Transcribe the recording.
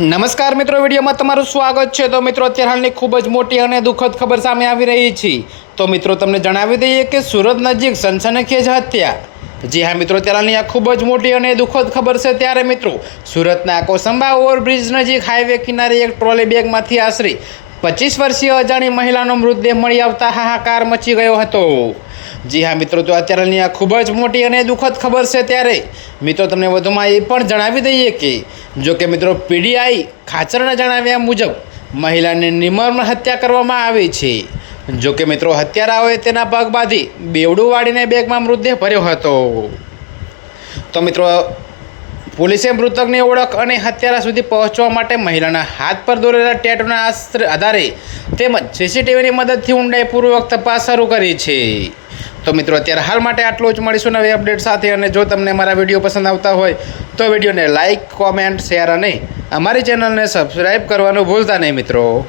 નમસ્કાર મિત્રો, વિડીયોમાં તમારું સ્વાગત છે। તો મિત્રો, અત્યારે હાલની ખૂબ જ મોટી અને દુઃખદ ખબર સામે આવી રહી છે। તો મિત્રો, તમને જણાવી દઈએ કે સુરત નજીક સનસનીખેજ હત્યા। જી હા મિત્રો, અત્યારે હાલની આ ખૂબ જ મોટી અને દુઃખદ ખબર છે। ત્યારે મિત્રો, સુરતના કોસંબા ઓવરબ્રિજ નજીક હાઈવે કિનારે એક ટ્રોલી બેગમાંથી આશરે 25 વર્ષીય અજાણી મહિલાનો મૃતદેહ મળી આવતા હાહાકાર મચી ગયો હતો। જી હા મિત્રો, તો અત્યારની આ ખૂબ જ મોટી અને દુઃખદ ખબર છે। ત્યારે મિત્રો, તમને વધુમાં એ પણ જણાવી દઈએ કે જો કે મિત્રો, પીડીઆઈ ખાચરના જણાવ્યા મુજબ મહિલાની નિર્મમ હત્યા કરવામાં આવી છે। જો કે મિત્રો, હત્યારાઓએ તેના પગ બાંધી બેવડું વાળીને બેગમાં મૃતદેહ ભર્યો હતો। તો મિત્રો, પોલીસે મૃતકની ઓળખ અને હત્યારા સુધી પહોંચવા માટે મહિલાના હાથ પર દોરેલા ટેટુના આધારે તેમજ સીસીટીવીની મદદથી ઊંડાઈપૂર્વક તપાસ શરૂ કરી છે। તો મિત્રો, અત્યારે હાલ માટે આટલું જ। મળીશું નવી અપડેટ સાથે। અને જો તમને મારા વિડીયો પસંદ આવતા હોય તો વિડીયોને લાઇક, કોમેન્ટ, શેર અને અમારી ચેનલને સબસ્ક્રાઈબ કરવાનું ભૂલતા નહીં મિત્રો।